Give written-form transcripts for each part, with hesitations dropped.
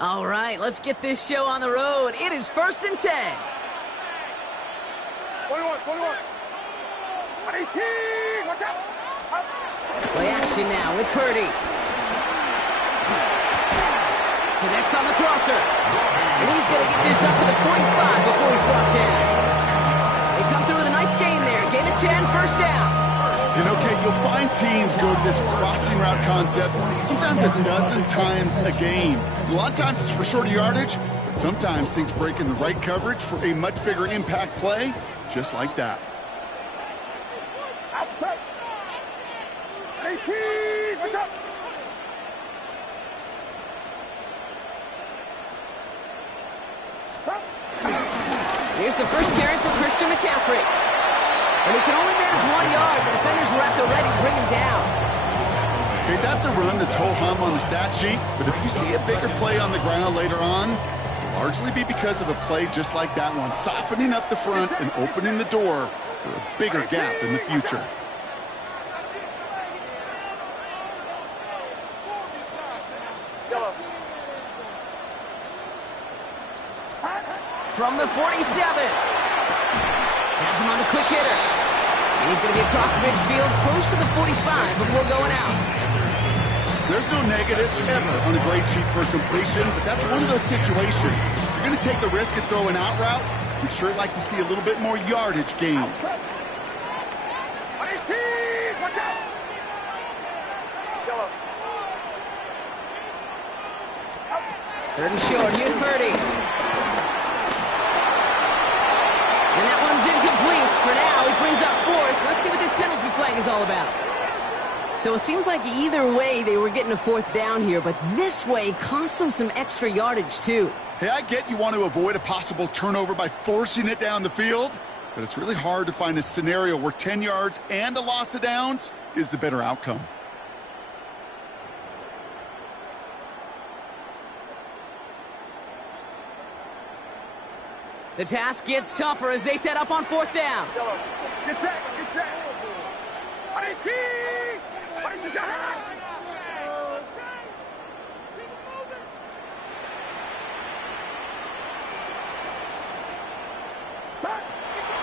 All right, let's get this show on the road. It is 1st and 10. 21. 18. Watch out. Play action now with Purdy. Connects on the crosser. And he's going to get this up to the 45 before he's brought down. They come through with a nice gain there. Gain of 10, first down. You know, Kate, you'll find teams go to this crossing route concept sometimes a dozen times a game. A lot of times it's for shorter yardage, but sometimes things break in the right coverage for a much bigger impact play, just like that. Outside. 18. Watch out. Here's the first carry for Christian McCaffrey. And he can only manage 1 yard. The defenders were at the ready to bring him down. Okay, that's a run that's ho-hum on the stat sheet, but if you see a bigger play on the ground later on, it'll largely be because of a play just like that one, softening up the front and opening the door for a bigger gap in the future. From the 47. Has him on the quick hitter. And he's going to be across midfield, close to the 45 before going out. There's no negatives ever on a grade sheet for a completion, but that's one of those situations. If you're going to take a risk and throw an out route, we'd sure like to see a little bit more yardage gained. 18. Watch out. Yellow. 3rd and short. Here's Purdy. And that one's incomplete. For now, he brings up 4th. Let's see what this penalty flag is all about. So it seems like either way they were getting a 4th down here, but this way cost them some extra yardage too. Hey, I get you want to avoid a possible turnover by forcing it down the field, but it's really hard to find a scenario where 10 yards and a loss of downs is the better outcome. The task gets tougher as they set up on 4th down. Yellow. Get set. 18. 18.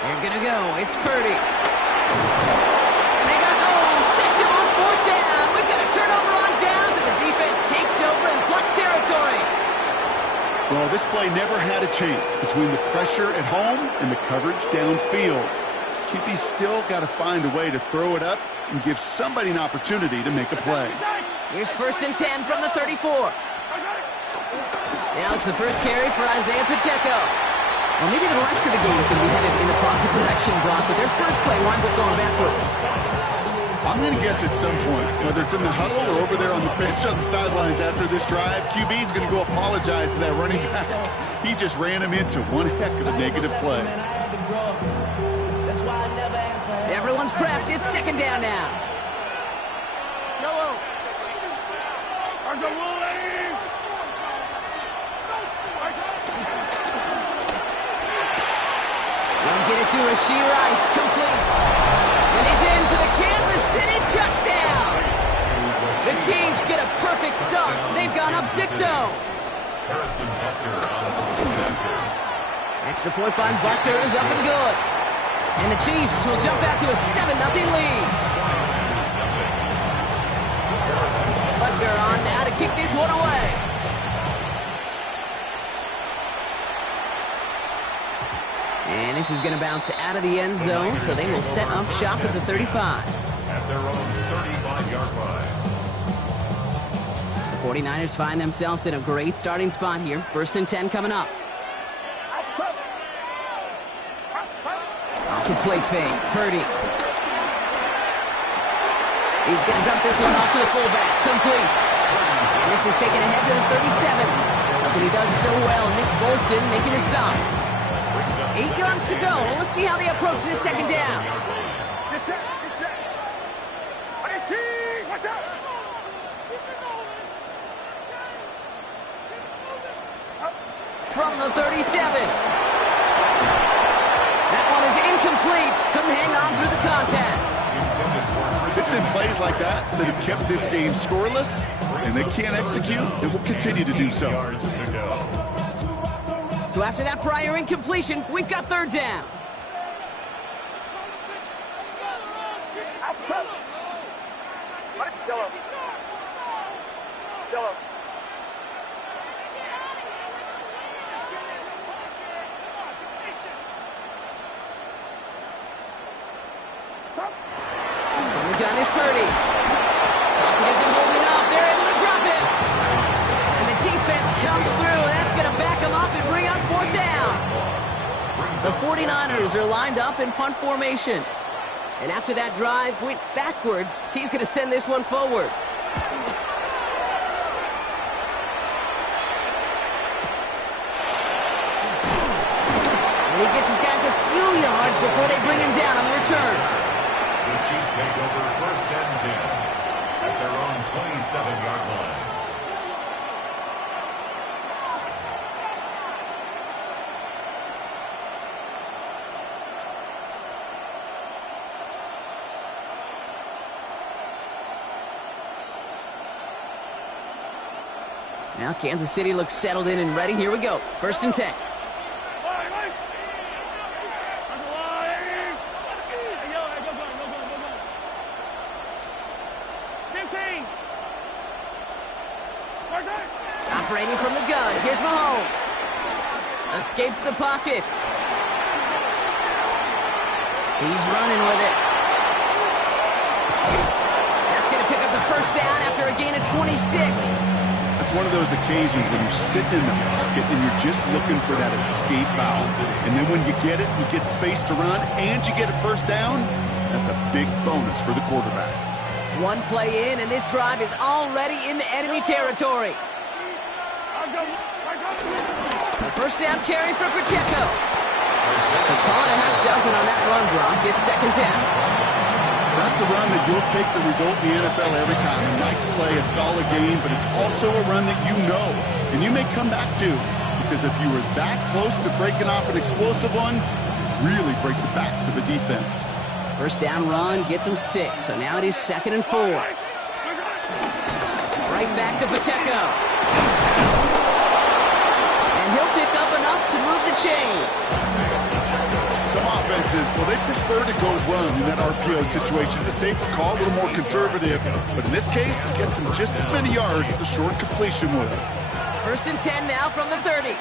They're going to go. It's Purdy. And they got home. Sent him on 4th down. We've got a turnover on downs, and the defense takes over in plus territory. Well, this play never had a chance between the pressure at home and the coverage downfield. QB's still got to find a way to throw it up and give somebody an opportunity to make a play. Here's 1st and 10 from the 34. Now it's the first carry for Isaiah Pacheco. Well, maybe the rest of the game is going to be headed in the proper direction, Brock, but their first play winds up going backwards. I'm going to guess at some point, whether it's in the huddle or over there on the bench on the sidelines after this drive, QB's going to go apologize to that running back. He just ran him into one heck of a negative play. Everyone's prepped. It's 2nd down now. Yellow. They'll get it to Rashee Rice. Complete. And he's in for the Kansas City touchdown. The Chiefs get a perfect start. They've gone up 6-0. Extra point by Buckner is up and good. And the Chiefs will jump out to a 7-0 lead. Buckner on now to kick this one away. And this is going to bounce out of the end zone, so they will set up shop at the 35. At their own 35-yard line. The 49ers find themselves in a great starting spot here. 1st and 10 coming up. Off the play fake, Purdy. He's going to dump this one off to the fullback. Complete. And this is taken ahead to the 37. Something he does so well. Nick Bolton making a stop. 8 yards to go. Let's see how they approach this 2nd down. Get set. 18. Watch out. From the 37. That one is incomplete. Couldn't hang on through the contact. It's been plays like that have kept this game scoreless, and they can't execute, and will continue to do so. So after that prior incompletion, we've got third down. Outside. Yellow. Yellow. And the gun is Purdy. Pocket isn't holding up. They're able to drop it. And the defense comes through. That's going to back them up and bring up fourth down. The 49ers are lined up in punt formation. And after that drive went backwards, he's going to send this one forward. And he gets his guys a few yards before they bring him down on the return. The Chiefs take over first and 10 at their own 27-yard line. Now Kansas City looks settled in and ready. Here we go. First and 10. Operating from the gun. Here's Mahomes. Escapes the pocket. He's running with it. That's going to pick up the first down after a gain of 26. It's one of those occasions when you're sitting in the pocket and you're just looking for that escape valve. And then when you get it, you get space to run, and you get a first down. That's a big bonus for the quarterback. One play in, and this drive is already into enemy territory. A first down carry for Pacheco. So call it a half dozen on that run block. It's second down. That's a run that you'll take the result in the NFL every time. A nice play, a solid game, but it's also a run that you know and you may come back to, because if you were that close to breaking off an explosive one, really break the backs of a defense. First down run gets him 6, so now it is 2nd and 4. Right back to Pacheco. And he'll pick up enough to move the chains. Some offenses, well, they prefer to go run in that RPO situation. It's a safer call, a little more conservative. But in this case, it gets him just as many yards as a short completion would have. First and 10 now from the 30.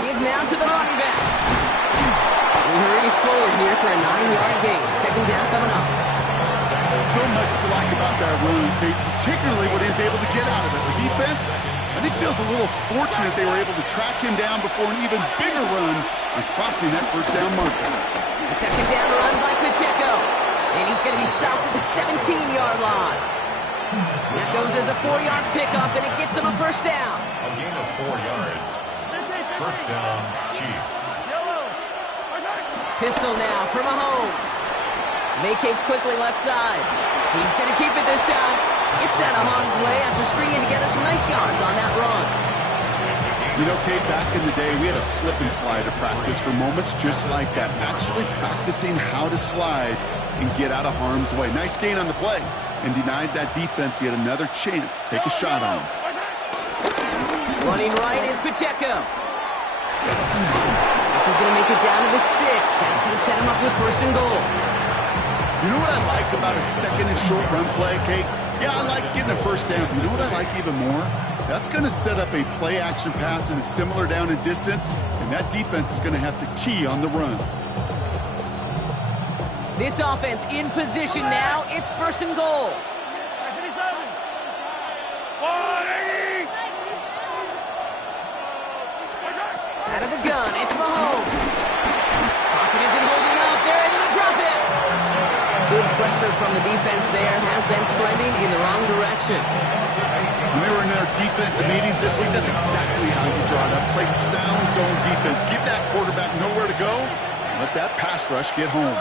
Give now to the running back. He hurries forward here for a 9-yard gain. Second down coming up. So much to like about that run, Kate, particularly what he's able to get out of it. The defense, I think, feels a little fortunate they were able to track him down before an even bigger run and crossing that first down marker. The second down run by Pacheco. And he's going to be stopped at the 17-yard line. That goes as a 4-yard pickup, and it gets him a first down. A gain of 4 yards. First down, Chiefs. Pistol now for Mahomes. Vacates quickly left side. He's going to keep it this time. It's out of harm's way after stringing together some nice yards on that run. You know, Kate, back in the day, we had a slip and slide to practice for moments just like that. Actually practicing how to slide and get out of harm's way. Nice gain on the play, and denied that defense yet another chance to take a shot on him. Running right is Pacheco. This is going to make it down to the 6. That's going to set him up with first and goal. You know what I like about a second and short run play, Kate? Yeah, I like getting a first down. You know what I like even more? That's going to set up a play-action pass and a similar down in distance, and that defense is going to have to key on the run. This offense in position now. It's first and goal. Out of the gun, it's Mahomes. Pocket isn't holding up. They're able to drop it. Good pressure from the defense there has them trending in the wrong direction. When they were in their defensive meetings this week, that's exactly how you draw it up. Play sound zone defense. Give that quarterback nowhere to go. Let that pass rush get home.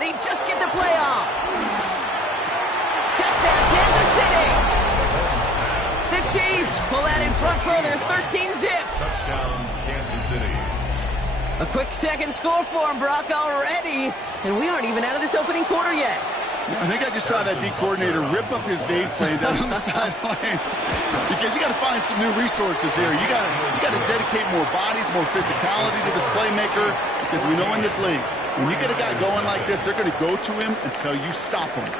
They just get the play off. Touchdown, Kansas Chiefs pull that in front further, 13-zip. Touchdown, Kansas City. A quick second score for him, Brock, already. And we aren't even out of this opening quarter yet. I think I just saw that D coordinator rip up his game plan down on the sidelines because you got to find some new resources here. You got to dedicate more bodies, more physicality to this playmaker because we know in this league, when you get a guy going like this, they're going to go to him until you stop him.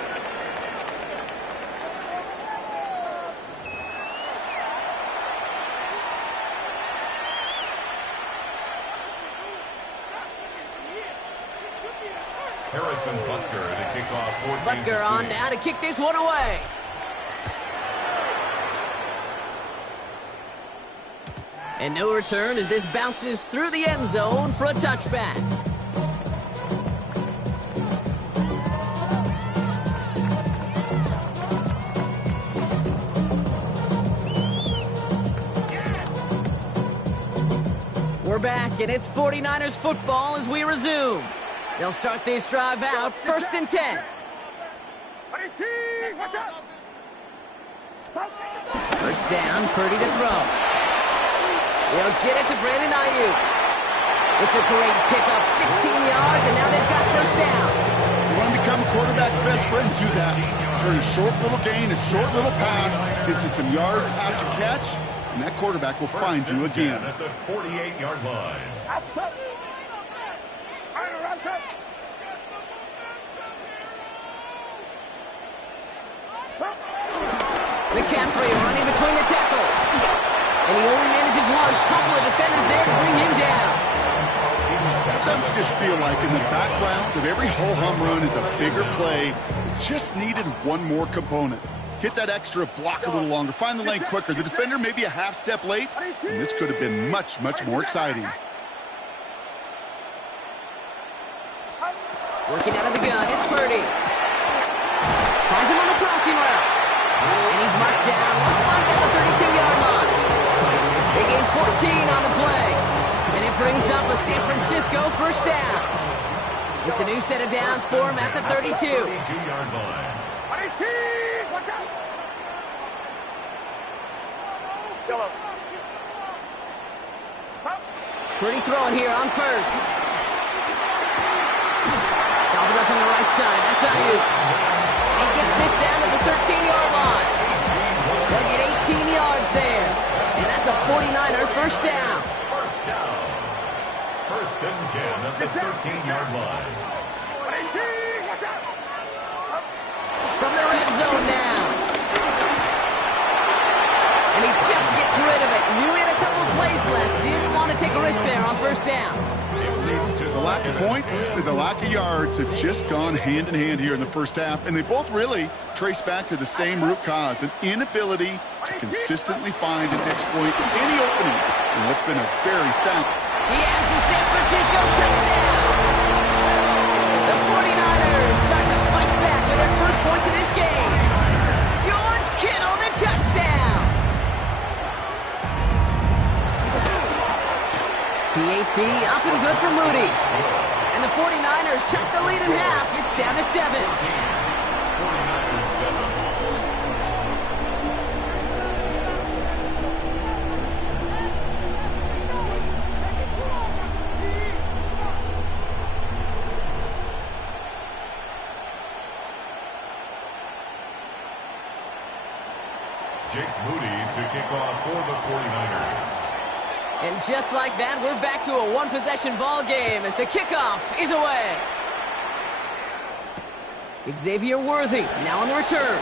Harrison Butker to kick off for Butker Kansas on City. now to kick this one away. And no return as this bounces through the end zone for a touchback. We're back, and it's 49ers football as we resume. They'll start this drive out, 1st and 10. First down, Purdy to throw. They'll get it to Brandon Ayuk. It's a great pickup, 16 yards, and now they've got first down. You want to become a quarterback's best friend, do that. Turn a short little gain, a short little pass into some yards after catch, and that quarterback will find you again. At the 48-yard line. McCaffrey running between the tackles. And he only manages one. Couple of defenders there to bring him down. Sometimes you just feel like in the background of every ho-hum run is a bigger play. It just needed one more component. Hit that extra block a little longer. Find the lane quicker. The defender may be a half step late, and this could have been much, much more exciting. Working out of the gun, it's Purdy. Finds him on the crossing route. And he's marked down, looks like at the 32-yard line. They gain 14 on the play. And it brings up a San Francisco first down. It's a new set of downs for him at the 32. 32-yard line. Purdy throwing here on first. Gobbled up on the right side. That's Ayuk. He gets this down to the 13-yard line. They'll get 18 yards there. And that's a 49er first down. First down. 1st and 10 at the 13-yard line. From the red zone now. And he just gets rid of it. Knew he had a couple of plays left. Didn't want to take a risk there on first down. The lack of points and the lack of yards have just gone hand in hand here in the first half, and they both really trace back to the same root cause, an inability to consistently find and exploit any opening in what's been a very sound. He has the San Francisco touchdown. The 49ers start to fight back with their first points of this game. George Kittle, the touchdown. PAT up and good for Moody. And the 49ers cut the lead in half. It's down to 7. 49ers 7. Jake Moody to kick off for the 49ers. And just like that, we're back to a one-possession ball game as the kickoff is away. Xavier Worthy now on the return.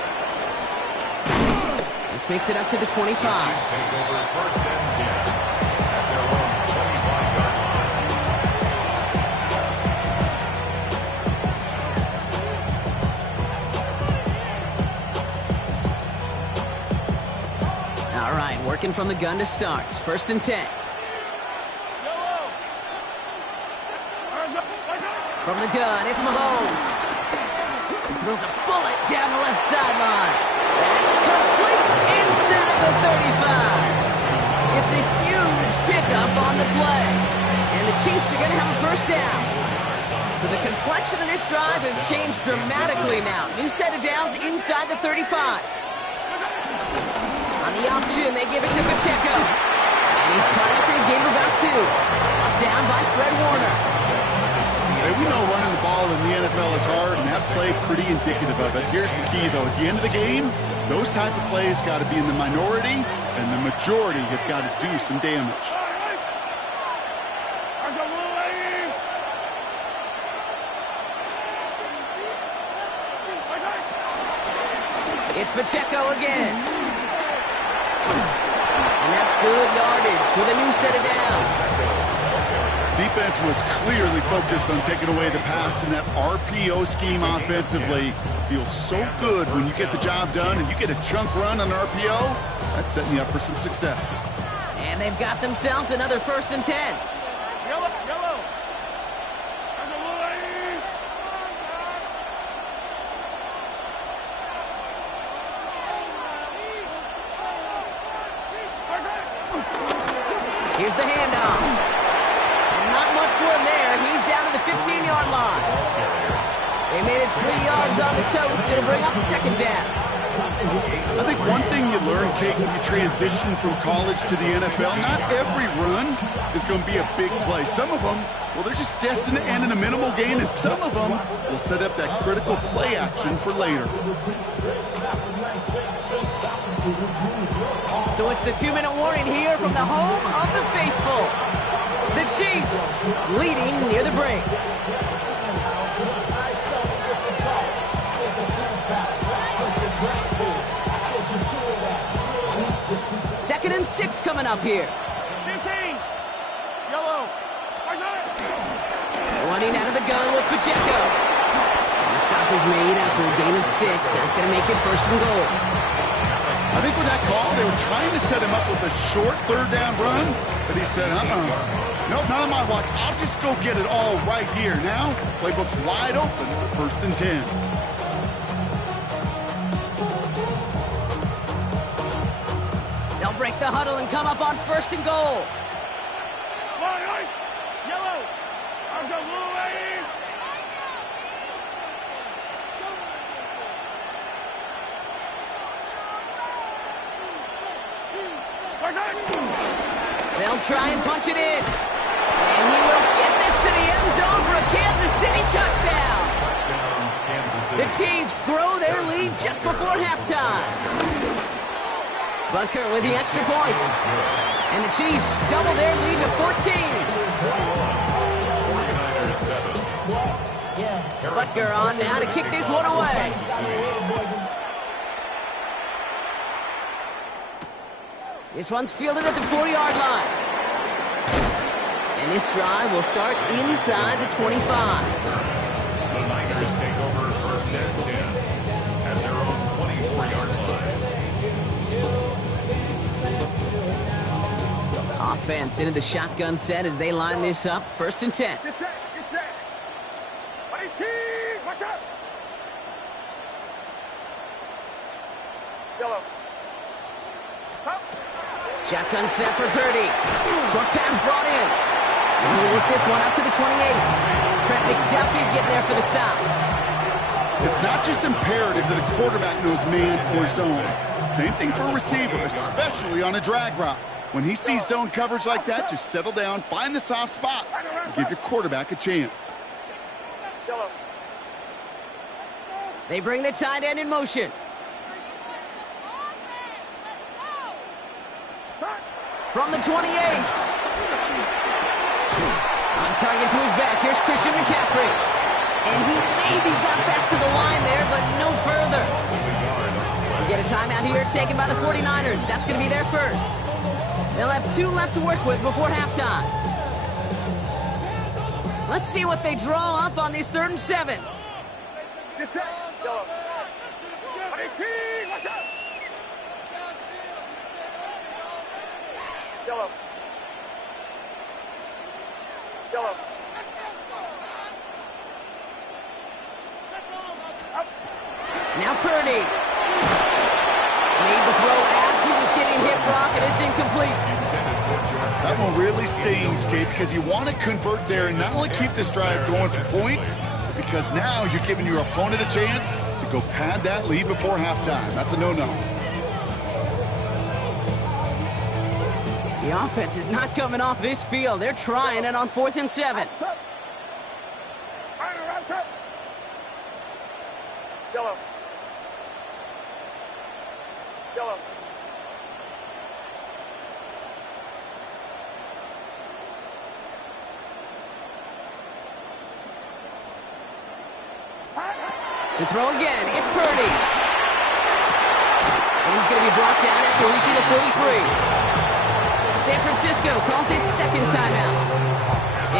This makes it up to the 25. The Chiefs take over 1st and 10 at their own 25-yard line. All right, working from the gun to start. 1st and 10. From the gun, it's Mahomes. He throws a bullet down the left sideline. That's complete inside the 35. It's a huge pickup on the play. And the Chiefs are going to have a first down. So the complexion of this drive has changed dramatically now. New set of downs inside the 35. On the The option, they give it to Pacheco. And he's cut after he gave about 2. Brought down by Fred Warner. Hey, we know running the ball in the NFL is hard, and that play pretty indicative of it. Here's the key, though. At the end of the game, those type of plays got to be in the minority, and the majority have got to do some damage. It's Pacheco again. And that's good yardage with a new set of downs. Defense was clearly focused on taking away the pass in that RPO scheme offensively. Feels so good when you get the job done and you get a chunk run on RPO. That's setting you up for some success. And they've got themselves another 1st and 10. Yellow. Here's the handoff. And not much for him there. He's down to the 15-yard line. They made it 3 yards on the totes. It'll bring up 2nd down. I think one thing you learn, Kate, when you transition from college to the NFL, not every run is going to be a big play. Some of them, well, they're just destined to end in a minimal gain, and some of them will set up that critical play action for later. So it's the 2-minute warning here from the home of the faithful. The Chiefs leading near the break. Second and 6 coming up here. 15. Yellow. Running out of the gun with Pacheco. And the stop is made after a gain of 6. That's going to make it 1st and goal. I think with that call, they were trying to set him up with a short 3rd down run, but he said, nope, not on my watch. I'll just go get it all right here. Now, playbook's wide open for 1st and 10. They'll break the huddle and come up on 1st and goal. Yellow. They'll try and punch it in. And he will get this to the end zone for a Kansas City touchdown. Kansas City. The Chiefs grow their lead just before halftime. Butker with the extra point. And the Chiefs double their lead to 14. 49ers 7. Butker on now to kick this one away. This one's fielded at the 40-yard line. And this drive will start inside the 25. The Niners take over 1st and 10 at their own 24-yard line. Offense into the shotgun set as they line this up. 1st and 10. Get set. Watch out. Yellow. Shotgun snap for Purdy. Short pass brought in. And he'll work this one up to the 28. Trent McDuffie getting there for the stop. It's not just imperative that a quarterback knows man or zone. Same thing for a receiver, especially on a drag route. When he sees zone coverage like that, just settle down, find the soft spot, and give your quarterback a chance. Yellow. They bring the tight end in motion. From the 28. On target to his back, here's Christian McCaffrey. And he maybe got back to the line there, but no further. We get a timeout here taken by the 49ers. That's going to be their first. They'll have 2 left to work with before halftime. Let's see what they draw up on this 3rd and 7. Get set. Yellow. 18. Watch out. Yellow. Now Purdy. Made the throw as he was getting hit, Brock, and it's incomplete. That one really stings, Kate, because you want to convert there and not only keep this drive going for points, but because now you're giving your opponent a chance to go pad that lead before halftime. That's a no-no. The offense is not coming off this field. They're trying it on 4th and 7. Yellow. Yellow. To throw again, it's Purdy. And he's going to be brought down after reaching the 43. San Francisco calls it second timeout.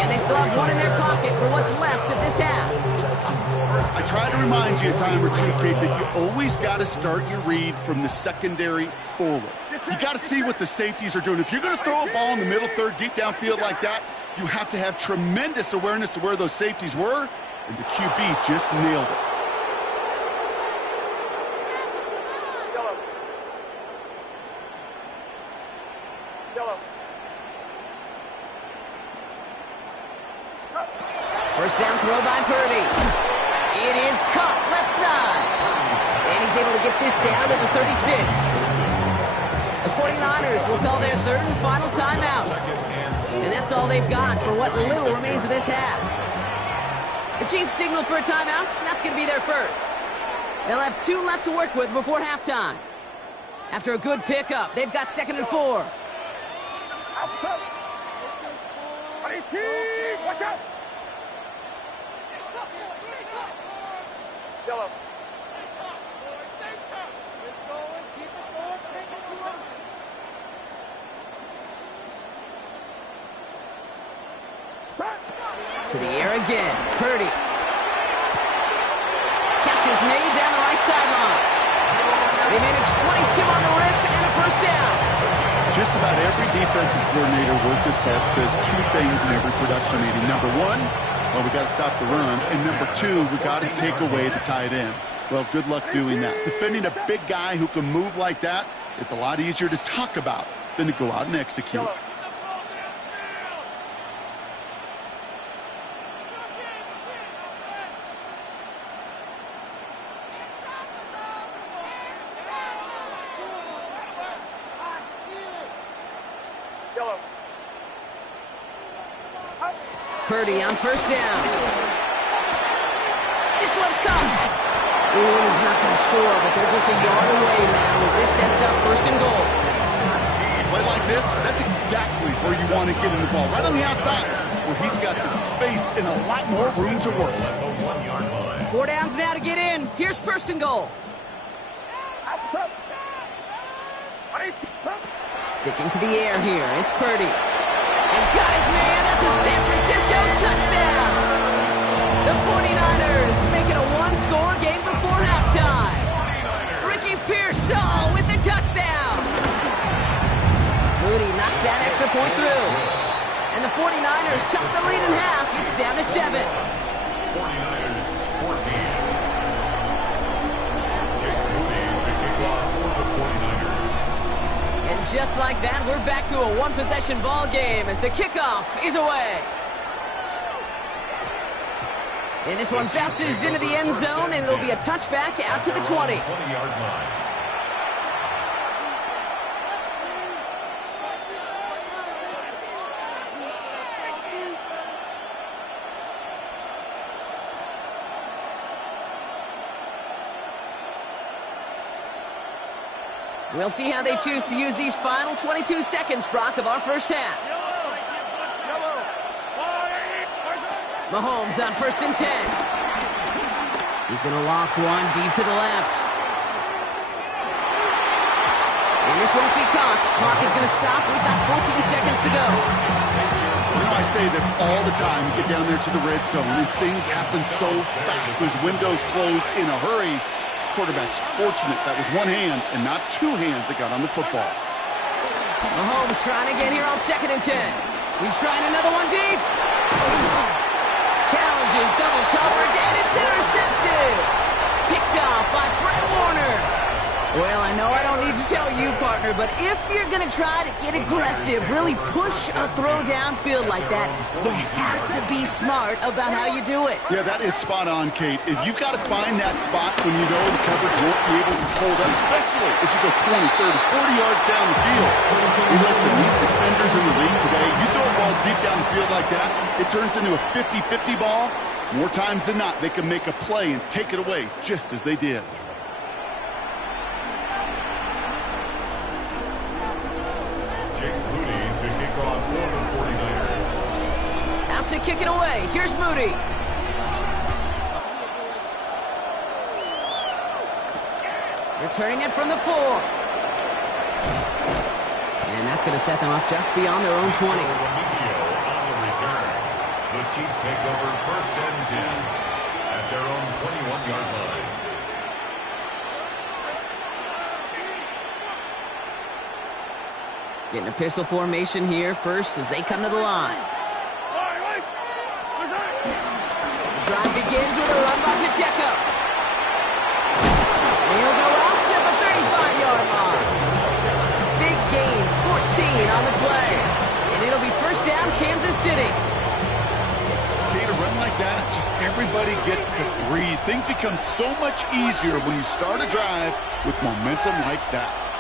And they still have one in their pocket for what's left of this half. I try to remind you a time or two, Kate, that you always got to start your read from the secondary forward. You got to see what the safeties are doing. If you're going to throw a ball in the middle third, deep downfield like that, you have to have tremendous awareness of where those safeties were, and the QB just nailed it. First down throw by Purdy. It is caught left side. And he's able to get this down to the 36. The 49ers will call their third and final timeout. And that's all they've got for what little remains of this half. The Chiefs signaled for a timeout. That's going to be their first. They'll have 2 left to work with before halftime. After a good pickup, they've got 2nd and 4. Outside. Watch out. Yellow. To the air again. Purdy. Catch is made down the right sideline. They managed 22 on the rip and a first down. Just about every defensive coordinator worth his salt says 2 things in every production meeting. Number 1, well, we got to stop the run. And number 2, we got to take away the tight end. Well, good luck doing that. Defending a big guy who can move like that, it's a lot easier to talk about than to go out and execute. Purdy on first down. This one's caught. Ooh, and he's not going to score, but they're just a yard away now as this sets up 1st and goal. Play like this, that's exactly where you want to get in the ball. Right on the outside, where he's got the space and a lot more room to work. 4 downs now to get in. Here's 1st and goal. Sticking to the air here, it's Purdy. And guys, man, that's a San Francisco touchdown! The 49ers make it a 1-score game before halftime. Ricky Pearsall with the touchdown. Moody knocks that extra point through. And the 49ers chop the lead in half. It's down to 7. 49ers 14. Jake Moody to kick off for the 49ers. And just like that, we're back to a 1-possession ball game as the kickoff is away. And this one bounces into the end zone, and it'll be a touchback out to the 20. 20-yard line. We'll see how they choose to use these final 22 seconds, Brock, of our first half. Mahomes on 1st and 10. He's going to loft one deep to the left. And this won't be caught. Clock is going to stop. We've got 14 seconds to go. You know, I say this all the time. You get down there to the red zone, and things happen so fast. Those windows close in a hurry. Quarterback's fortunate that was one hand and not 2 hands that got on the football. Mahomes trying again here on 2nd and 10. He's trying another one deep. Challenges double coverage, and it's intercepted. Picked off by Fred Warner. Well, I know I don't need to tell you, partner, but if you're going to try to get aggressive, really push a throw downfield like that, you have to be smart about how you do it. Yeah, that is spot on, Kate. If you've got to find that spot when you know the coverage won't be able to hold up, especially as you go 20, 30, 40 yards down the field. Hey, listen, these defenders in the league today, you throw a ball deep down the field like that, it turns into a 50-50 ball. More times than not, they can make a play and take it away just as they did. To kick off for the 49ers. Out to kick it away. Here's Moody. Returning it from the 4. And that's going to set them up just beyond their own 20. On the return. The Chiefs take over first and 10 at their own 21-yard line. Getting a pistol formation here first as they come to the line. The drive begins with a run by Pacheco. He'll go out to the 35-yard mark. Big gain, 14 on the play. And it'll be first down, Kansas City. Kate, a run like that, just everybody gets to breathe. Things become so much easier when you start a drive with momentum like that.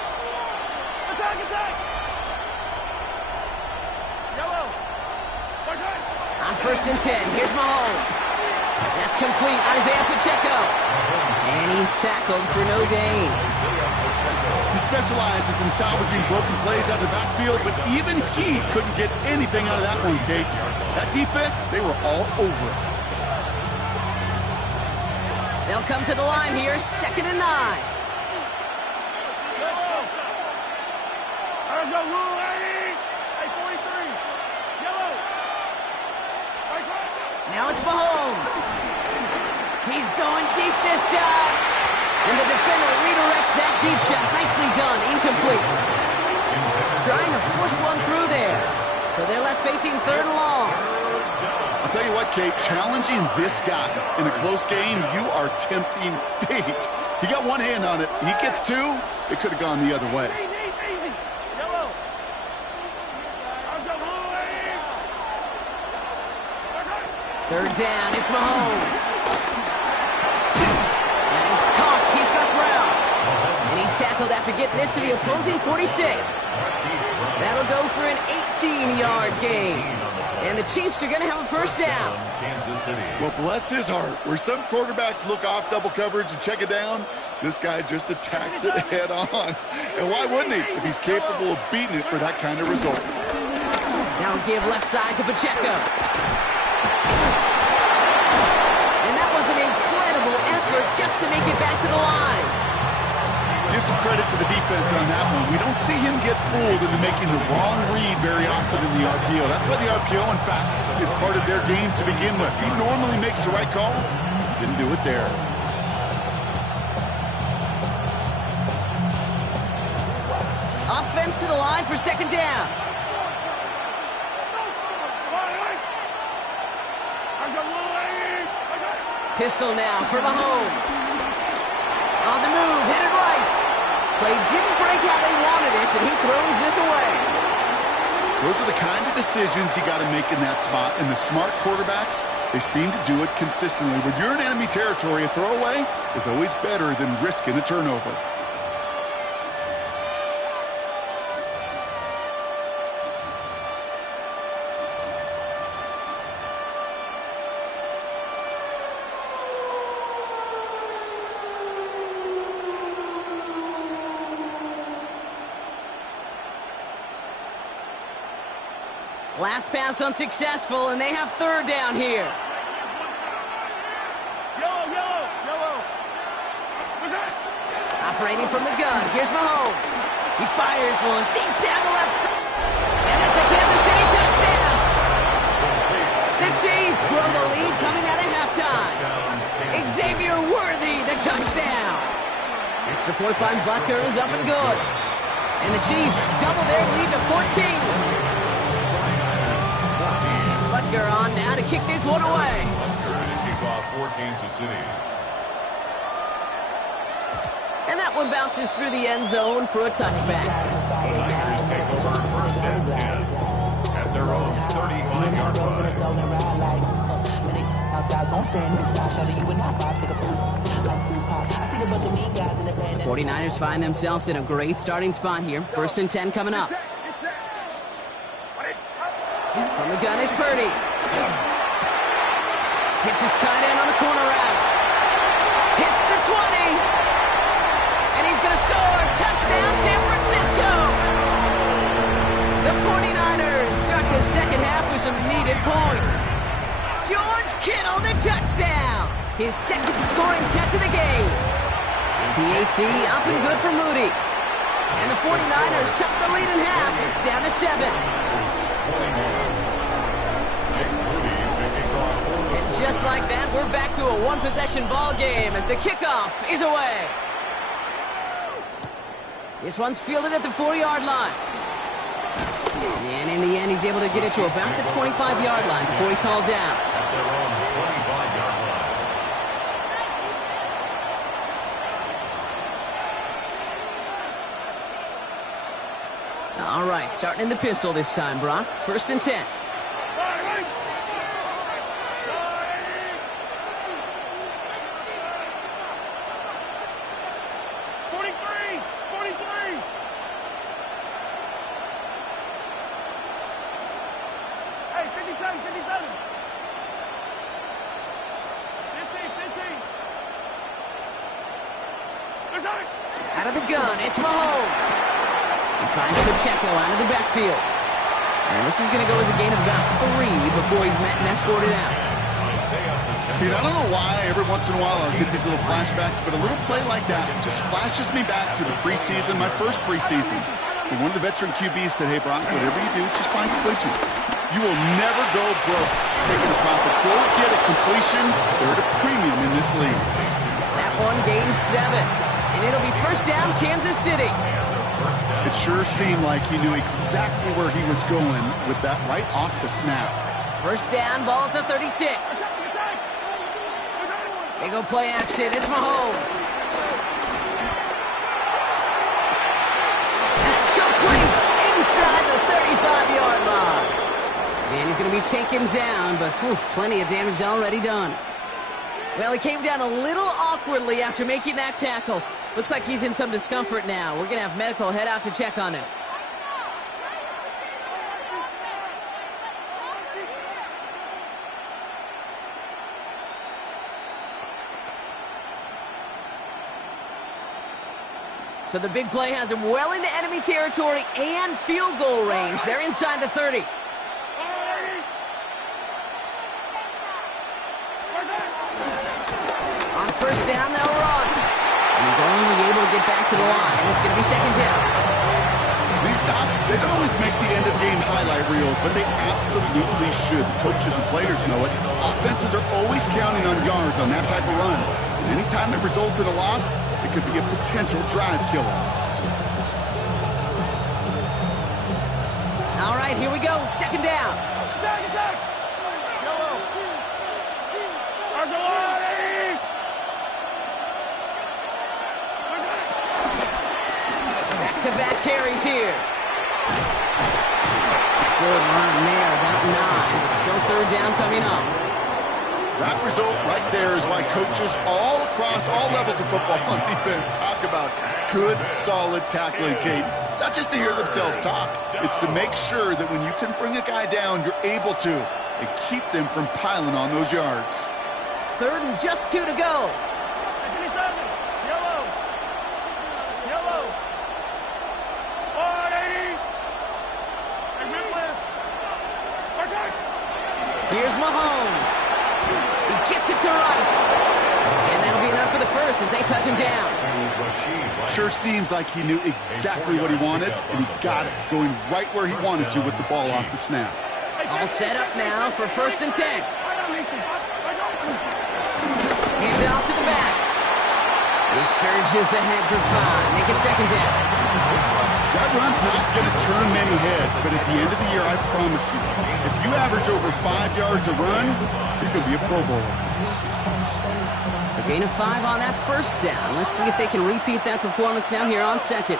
On first and 10, here's Mahomes. That's complete, Isaiah Pacheco. And he's tackled for no gain. He specializes in salvaging broken plays out of the backfield, but even he couldn't get anything out of that one, Kate. That defense, they were all over it. They'll come to the line here, 2nd and 9. Now it's Mahomes. He's going deep this time. And the defender redirects that deep shot. Nicely done. Incomplete. Trying to push one through there. So they're left facing 3rd and long. I'll tell you what, Kate, challenging this guy in a close game, you are tempting fate. He got one hand on it. He gets 2. It could have gone the other way. Third down, it's Mahomes. And he's caught, he's got ground. And he's tackled after getting this to the opposing 46. That'll go for an 18-yard gain. And the Chiefs are going to have a first down. Kansas City. Well, bless his heart. Where some quarterbacks look off double coverage and check it down, this guy just attacks it head on. And why wouldn't he if he's capable of beating it for that kind of result? Now give left side to Pacheco. And that was an incredible effort just to make it back to the line. Give some credit to the defense on that one. We don't see him get fooled into making the wrong read very often in the RPO. That's why the RPO, in fact, is part of their game to begin with. He normally makes the right call. Didn't do it there. Offense to the line for 2nd down. Pistol now for Mahomes. On the move, headed right. Play didn't break how they wanted it, and he throws this away. Those are the kind of decisions you got to make in that spot. And the smart quarterbacks, they seem to do it consistently. When you're in enemy territory, a throwaway is always better than risking a turnover. Last pass unsuccessful, and they have 3rd down here. Operating from the gun, here's Mahomes. He fires one deep down the left side. And that's a Kansas City touchdown. The Chiefs grow the lead coming out of halftime. Xavier Worthy, the touchdown. Extra point by Butker is up and good. And the Chiefs double their lead to 14. Butker on now to kick this one away. Butker to kick off for Kansas City. And And that one bounces through the end zone for a touchback. The Niners take over first and 10 at their own 35-yard line. The 49ers find themselves in a great starting spot here. First and 10 coming up. From the gun is Purdy. Hits his tight end on the corner route. Hits the 20. And he's going to score. Touchdown, San Francisco. The 49ers start the second half with some needed points. George Kittle, the touchdown. His second scoring catch of the game. PAT up and good for Moody. And the 49ers chop the lead in half. It's down to 7. And just like that, we're back to a one-possession ball game as the kickoff is away. This one's fielded at the 4-yard line. And in the end, he's able to get it to about the 25-yard line before he's hauled down. At their own 25-yard line. All right, starting in the pistol this time, Brock. First and 10. 15. Out of the gun, it's Mahomes. He finds Pacheco out of the backfield. And this is going to go as a gain of about 3 before he's met and escorted out. Dude, I don't know why every once in a while I'll get these little flashbacks, but a little play like that just flashes me back to the preseason, my first preseason. And one of the veteran QBs said, hey, Brock, whatever you do, just find completions. You will never go broke taking a profit. Go get a completion. They're at a premium in this league. That one gains 7. And it'll be first down, Kansas City. It sure seemed like he knew exactly where he was going with that right off the snap. First down, ball at the 36. They go play action. It's Mahomes. That's complete inside the 35-yard line. And he's going to be taken down, but plenty of damage already done. Well, he came down a little awkwardly after making that tackle. Looks like he's in some discomfort now. We're going to have medical head out to check on him. So the big play has him well into enemy territory and field goal range. They're inside the 30. On first down, they'll run. And he's only able to get back to the line. It's going to be second down. These stops, they don't always make the end-of-game highlight reels, but they absolutely should. Coaches and players know it. Offenses are always counting on yards on that type of run. And anytime it results in a loss, it could be a potential drive killer. All right, here we go. Second down. Back-to-back carries here. Good run there, about 9, but still third down coming up. That result right there is why coaches all across all levels of football on defense talk about good, solid tackling, Kate. It's not just to hear themselves talk. It's to make sure that when you can bring a guy down, you're able to, and keep them from piling on those yards. Third and just 2 to go. Here's Mahomes. He gets it to Rice. And that'll be enough for the first as they touch him down. Sure seems like he knew exactly what he wanted, and he got it, going right where he wanted to with the ball off the snap. All set up now for first and 10. Hand it off to the back. He surges ahead for 5. Make it second down. That run's not going to turn many heads, but at the end of the year, I promise you, if you average over 5 yards a run, you're going to be a Pro Bowler. So gain of 5 on that first down. Let's see if they can repeat that performance now here on second.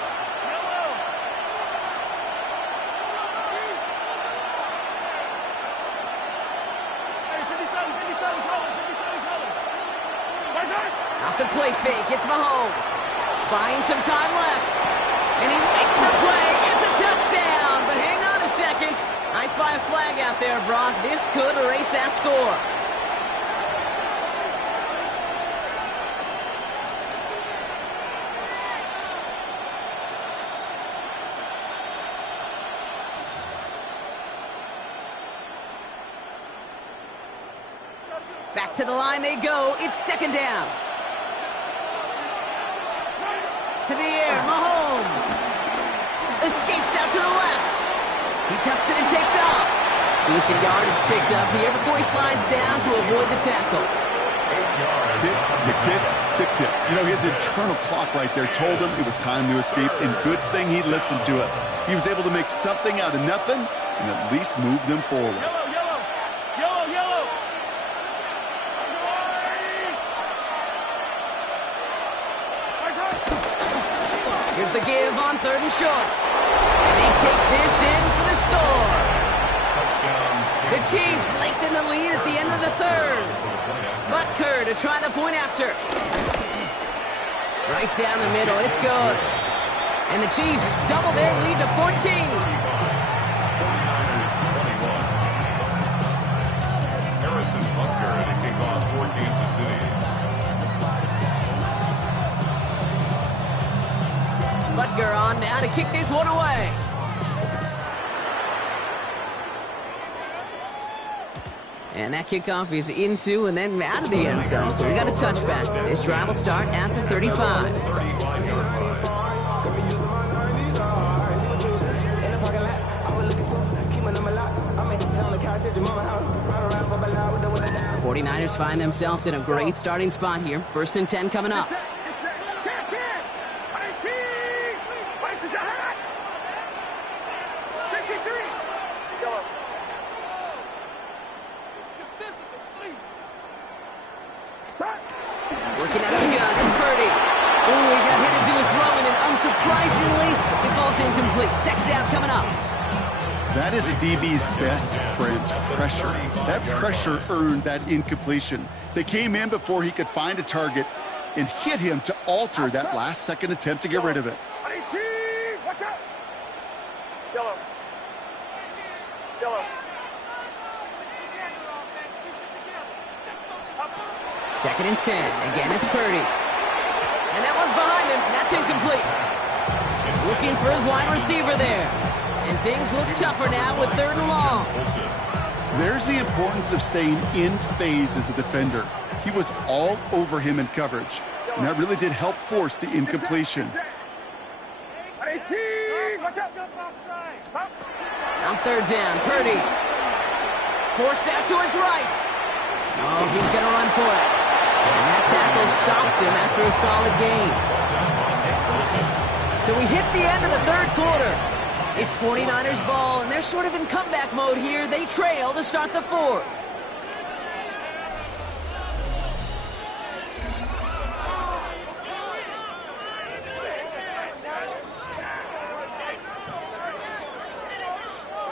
Off the play fake, it's Mahomes. Buying some time left. And he makes the play. It's a touchdown. But hang on a second. I spy a flag out there, Brock. This could erase that score. Back to the line they go. It's second down. To the air, Mahomes. Escapes out to the left. He tucks it and takes off. Decent yardage picked up here before he slides down to avoid the tackle. Tick, tick, tick, tick, tick. You know, his internal clock right there told him it was time to escape, and good thing he listened to it. He was able to make something out of nothing and at least move them forward. Here's the give on 3rd and short. And they take this in for the score. The Chiefs lengthen the lead at the end of the 3rd. Butker to try the point after. Right down the middle, it's good. And the Chiefs double their lead to 14. Harrison Butker to kick off for Kansas City. Butker on now to kick this one away. And that kickoff is into and then out of the end zone. So we got a touchback. This drive will start at the 35. The 49ers find themselves in a great starting spot here. 1st and 10 coming up. Working out of the gun, it's Purdy. Ooh, he got hit as he was throwing, and unsurprisingly, it falls incomplete. 2nd down coming up. That is a DB's best friend, pressure. That pressure earned that incompletion. They came in before he could find a target and hit him to alter that last-second attempt to get rid of it. Watch out! Yellow. Yellow. 2nd and 10. Again, it's Purdy. And that one's behind him. That's incomplete. Looking for his wide receiver there. And things look tougher now with 3rd and long. There's the importance of staying in phase as a defender. He was all over him in coverage, and that really did help force the incompletion. On 3rd down, Purdy. Forced out to his right. Oh, he's going to run for it. And that tackle stops him after a solid gain. So we hit the end of the 3rd quarter. It's 49ers ball, and they're sort of in comeback mode here. They trail to start the 4th.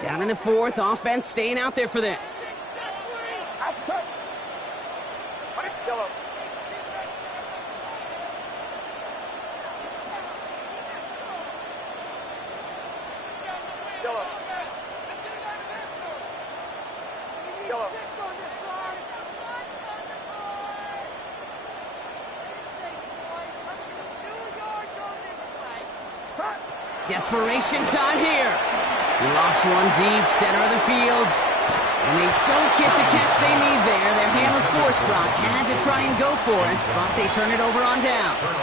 Down in the 4th, offense staying out there for this. Outside. Yellow. Yellow. Yellow. Desperation time here. He lost one deep, center of the field. And they don't get the catch they need there. Their hand was forced, Brock. Had to try and go for it, but they turn it over on downs.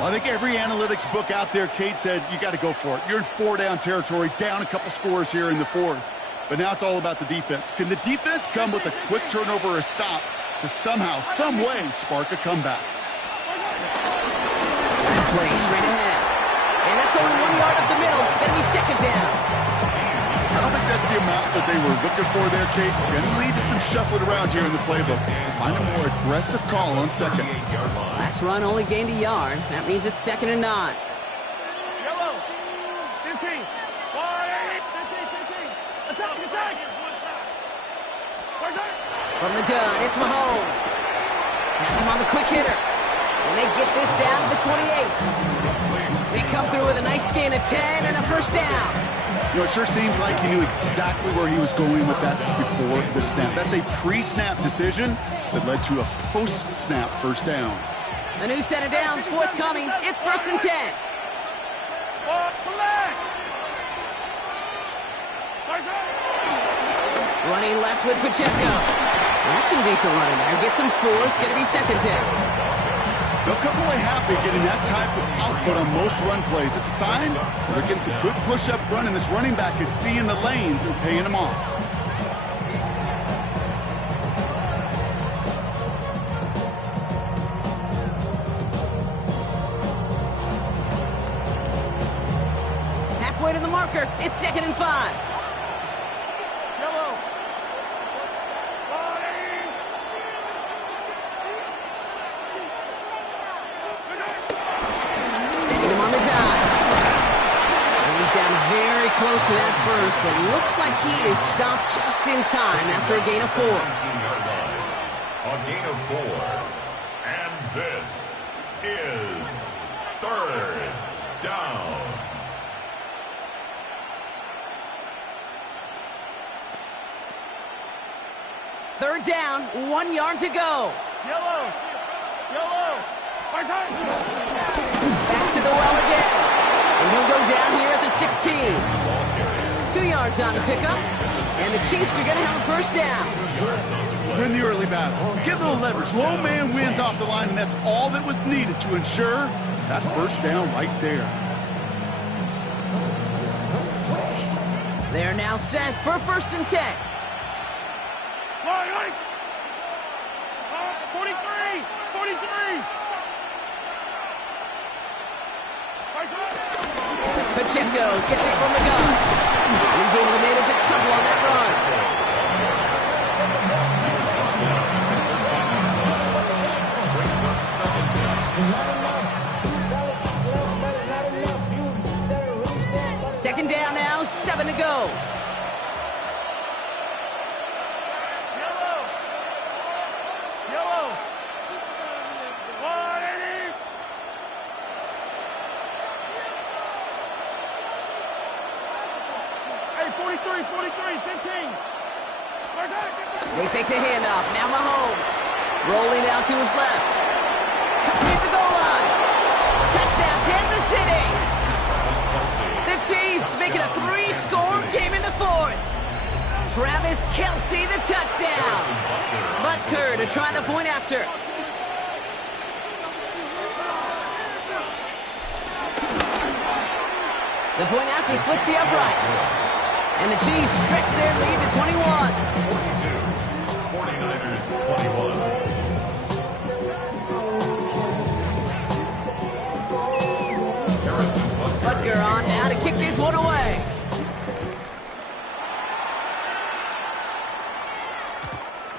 Well, I think every analytics book out there, Kate said, you got to go for it. You're in 4-down territory, down a couple scores here in the 4th. But now it's all about the defense. Can the defense come with a quick turnover or a stop to somehow, some way, spark a comeback? Play straight ahead. And that's only 1 yard up the middle. Gonna be 2nd down. I don't think that's the amount that they were looking for there, Kate. Going to lead to some shuffling around here in the playbook. Find a more aggressive call on second. Last run only gained a yard. That means it's 2nd and 9. Yellow. 15. 15. Attack. From the gun, it's Mahomes. Pass him on the quick hitter. And they get this down to the 28. They come through with a nice gain of 10 and a first down. You know, it sure seems like he knew exactly where he was going with that before the snap. That's a pre-snap decision that led to a post-snap first down. A new set of downs forthcoming. It's 1st and 10. Running left with Pacheco. That's some decent running there. Gets him 4. It's going to be 2nd down. They'll come away happy getting that type of output on most run plays. It's a sign they're getting some good push up front, and this running back is seeing the lanes and paying them off. Halfway to the marker. It's 2nd and 5. Close to that first, but looks like he is stopped just in time after a gain of 4. A gain of 4. And this is 3rd down. Third down, 1 yard to go. Yellow. Back to the well again. And he'll go down here at the 16. 2 yards on the pickup. And the Chiefs are going to have a first down. Win the early battle. Get a little leverage. Low man wins off the line, and that's all that was needed to ensure that first down right there. They're now set for 1st and 10. 43. Pacheco gets it from the gun. He's able to manage a couple on that run. Second down now, 7 to go. Yellow. 43, 15. They fake the handoff. Now Mahomes. Rolling out to his left. Coming at the goal line. Touchdown, Kansas City. The Chiefs making a 3-score game in the 4th. Travis Kelce, the touchdown. Butker to try the point after. The point after splits the uprights. And the Chiefs stretch their lead to 21. 49ers 21. Butker on now to kick this one away.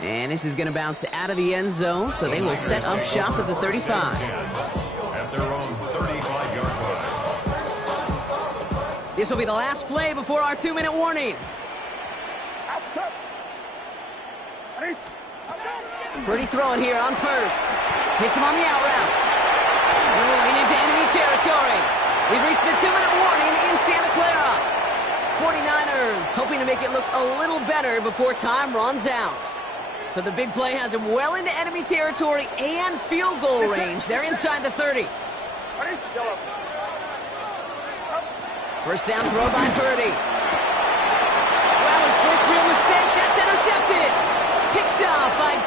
And this is going to bounce out of the end zone, so they will set up shop at the 35. At their own 35-yard line. This will be the last play before our 2-minute warning. Pretty throwing here on first. Hits him on the out route. Rolling into enemy territory. We've reached the 2-minute warning in Santa Clara. 49ers hoping to make it look a little better before time runs out. So the big play has him well into enemy territory and field goal range. They're inside the 30. First down throw by Purdy. Wow, his first real mistake. That's intercepted. Picked off by